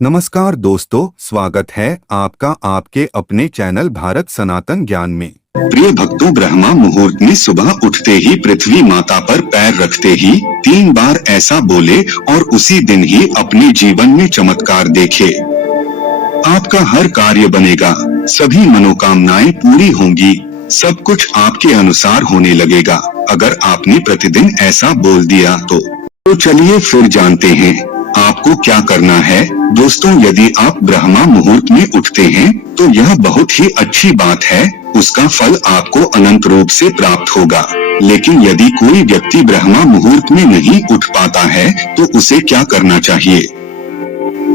नमस्कार दोस्तों, स्वागत है आपका आपके अपने चैनल भारत सनातन ज्ञान में। प्रिय भक्तों, ब्रह्मा मुहूर्त में सुबह उठते ही पृथ्वी माता पर पैर रखते ही 3 बार ऐसा बोले और उसी दिन ही अपने जीवन में चमत्कार देखे। आपका हर कार्य बनेगा, सभी मनोकामनाएं पूरी होंगी, सब कुछ आपके अनुसार होने लगेगा अगर आपने प्रतिदिन ऐसा बोल दिया तो चलिए फिर जानते हैं आपको क्या करना है। दोस्तों, यदि आप ब्रह्मा मुहूर्त में उठते हैं तो यह बहुत ही अच्छी बात है, उसका फल आपको अनंत रूप से प्राप्त होगा। लेकिन यदि कोई व्यक्ति ब्रह्मा मुहूर्त में नहीं उठ पाता है तो उसे क्या करना चाहिए?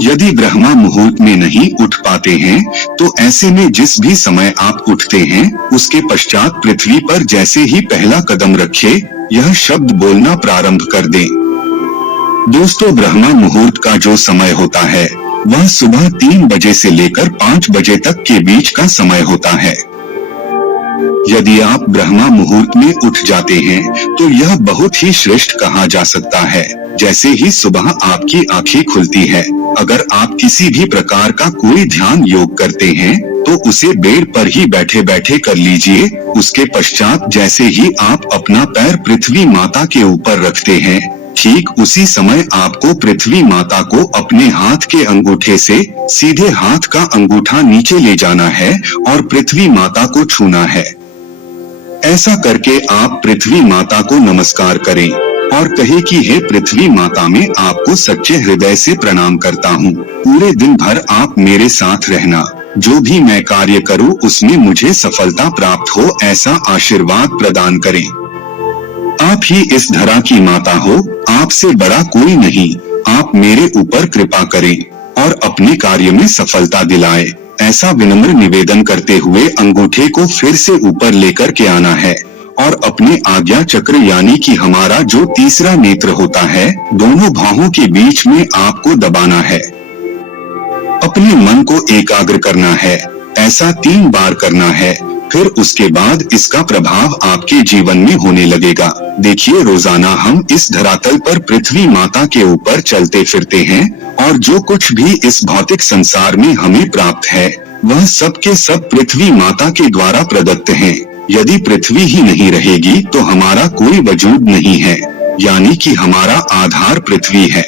यदि ब्रह्मा मुहूर्त में नहीं उठ पाते हैं तो ऐसे में जिस भी समय आप उठते हैं उसके पश्चात पृथ्वी पर जैसे ही पहला कदम रखे यह शब्द बोलना प्रारंभ कर दें। दोस्तों, ब्रह्मा मुहूर्त का जो समय होता है वह सुबह 3 बजे से लेकर 5 बजे तक के बीच का समय होता है। यदि आप ब्रह्मा मुहूर्त में उठ जाते हैं तो यह बहुत ही श्रेष्ठ कहा जा सकता है। जैसे ही सुबह आपकी आंखें खुलती है, अगर आप किसी भी प्रकार का कोई ध्यान योग करते हैं तो उसे बेड पर ही बैठे बैठे कर लीजिए। उसके पश्चात जैसे ही आप अपना पैर पृथ्वी माता के ऊपर रखते हैं, ठीक उसी समय आपको पृथ्वी माता को अपने हाथ के अंगूठे से सीधे हाथ का अंगूठा नीचे ले जाना है और पृथ्वी माता को छूना है। ऐसा करके आप पृथ्वी माता को नमस्कार करें और कहे कि हे पृथ्वी माता, मैं आपको सच्चे हृदय से प्रणाम करता हूँ। पूरे दिन भर आप मेरे साथ रहना, जो भी मैं कार्य करूँ उसमें मुझे सफलता प्राप्त हो, ऐसा आशीर्वाद प्रदान करें। आप ही इस धरा की माता हो, आपसे बड़ा कोई नहीं। आप मेरे ऊपर कृपा करें और अपने कार्य में सफलता दिलाएं। ऐसा विनम्र निवेदन करते हुए अंगूठे को फिर से ऊपर लेकर के आना है और अपने आज्ञा चक्र यानी कि हमारा जो तीसरा नेत्र होता है, दोनों बाहों के बीच में आपको दबाना है। अपने मन को एकाग्र करना है, ऐसा 3 बार करना है। फिर उसके बाद इसका प्रभाव आपके जीवन में होने लगेगा। देखिए, रोजाना हम इस धरातल पर पृथ्वी माता के ऊपर चलते फिरते हैं और जो कुछ भी इस भौतिक संसार में हमें प्राप्त है वह सब के सब पृथ्वी माता के द्वारा प्रदत्त हैं। यदि पृथ्वी ही नहीं रहेगी तो हमारा कोई वजूद नहीं है, यानी कि हमारा आधार पृथ्वी है।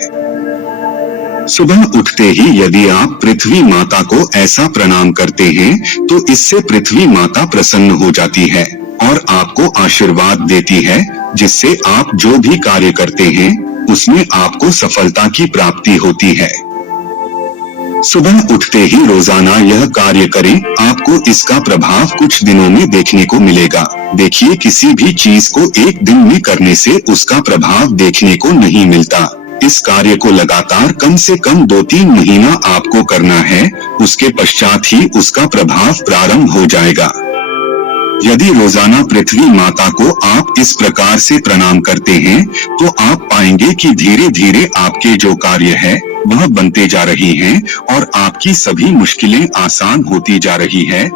सुबह उठते ही यदि आप पृथ्वी माता को ऐसा प्रणाम करते हैं तो इससे पृथ्वी माता प्रसन्न हो जाती है और आपको आशीर्वाद देती है, जिससे आप जो भी कार्य करते हैं उसमें आपको सफलता की प्राप्ति होती है। सुबह उठते ही रोजाना यह कार्य करें, आपको इसका प्रभाव कुछ दिनों में देखने को मिलेगा। देखिए, किसी भी चीज को एक दिन में करने से उसका प्रभाव देखने को नहीं मिलता। इस कार्य को लगातार कम से कम 2-3 महीना आपको करना है, उसके पश्चात ही उसका प्रभाव प्रारंभ हो जाएगा। यदि रोजाना पृथ्वी माता को आप इस प्रकार से प्रणाम करते हैं तो आप पाएंगे कि धीरे धीरे आपके जो कार्य है वह बनते जा रही हैं और आपकी सभी मुश्किलें आसान होती जा रही है।